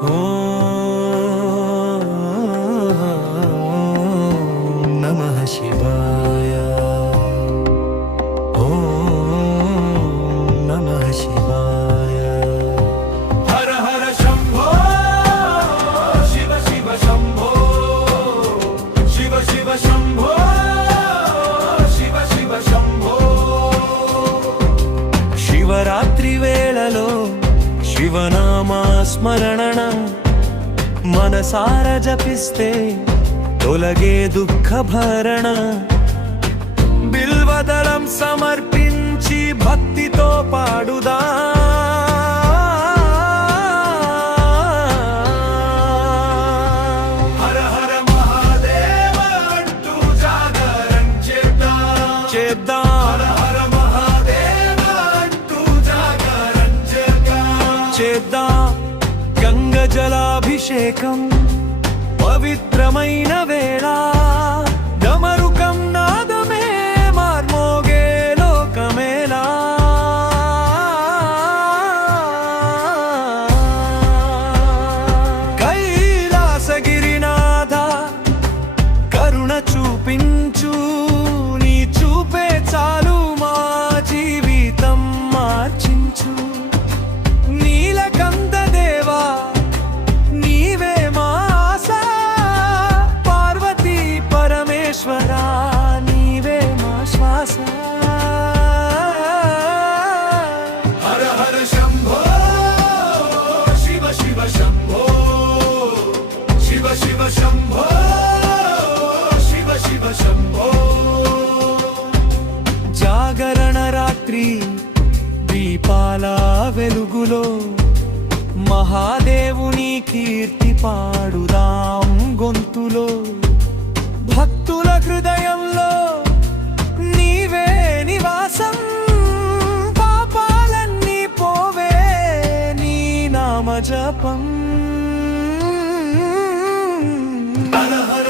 Namah Shivaya. స్మరణణ మనసార జపిస్తే తొలగే దుఃఖ భరణ బిల్వదళం సమర్పించి భక్తితో పాడుదా. హర హర మహాదేవ అంటూ జాగరం చేద్దాం. గంగ జలాభిషేకం పవిత్రమైన వేళ. దీపాల వెలుగులో మహాదేవుని కీర్తి పాడుదాం గొంతులో. భక్తుల హృదయంలో నీవే నివాసం పాపాలన్నీ పోవే నీ నామ జపం. హర